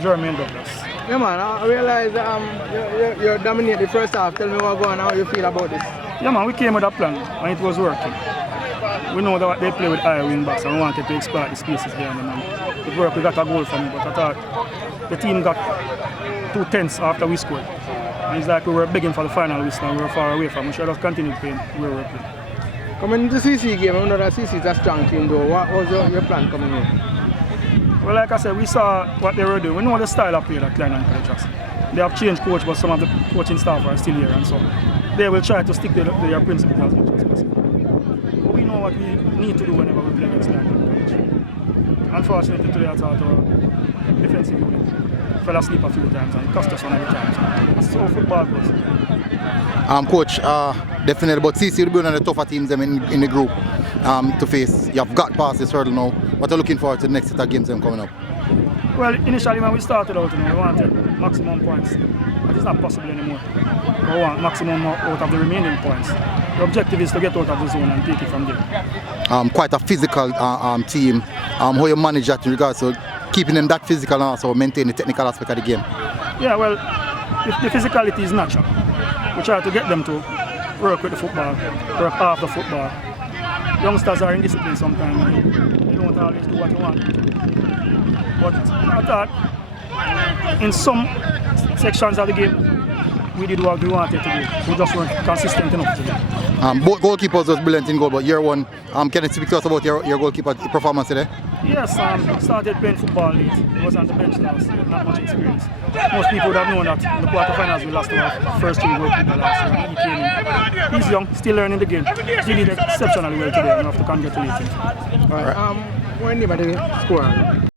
Jermaine Douglas. Yeah man, I realize you dominate the first half. Tell me what going on, how you feel about this. Yeah man, we came with a plan and it was working. We know that they play with high wing backs and we wanted to exploit the spaces behind them. And it worked, we got a goal from it, but I thought the team got 2 tenths after we scored. And it's like we were begging for the final whistle and we were far away from it. We should have continued playing where we were playing. Coming into CC game, I know that CC is a strong team though. What was your plan coming in? Well, like I said, we saw what they were doing. We know the style of play that Klein and Coach. They have changed coach, but some of the coaching staff are still here, and so they will try to stick to their principles as much as possible. But we know what we need to do whenever we play against Klein and Coach. Unfortunately, today I thought our defensive unit fell asleep a few times and it cost us one every time. So that's how football goes. Coach, definitely, but CC will be one of the tougher teams in the group to face. You have got past this hurdle now. What are you looking forward to the next set of games coming up? Well, initially when we started out, we wanted maximum points. But it's not possible anymore. We want maximum out of the remaining points. The objective is to get out of the zone and take it from there. Quite a physical team. How you manage that in regards to keeping them that physical and also maintain the technical aspect of the game? Yeah, well, the physicality is natural. We try to get them to work with the football, work off the football. Youngsters are indisciplined sometimes. They don't always do what you want them to do. But I thought in some sections of the game, we did what we wanted to do. We just weren't consistent enough to do. Both goalkeepers was brilliant in goal, but year one, can you speak to us about your goalkeeper performance today? Yes, started playing football late. He was on the bench last year, not much experience. Most people would have known that in the quarterfinals we lost to our first 2 goalkeepers last year. He came in. He's young, still learning the game. He did exceptionally well today. We have to congratulate him. Alright, when did you score?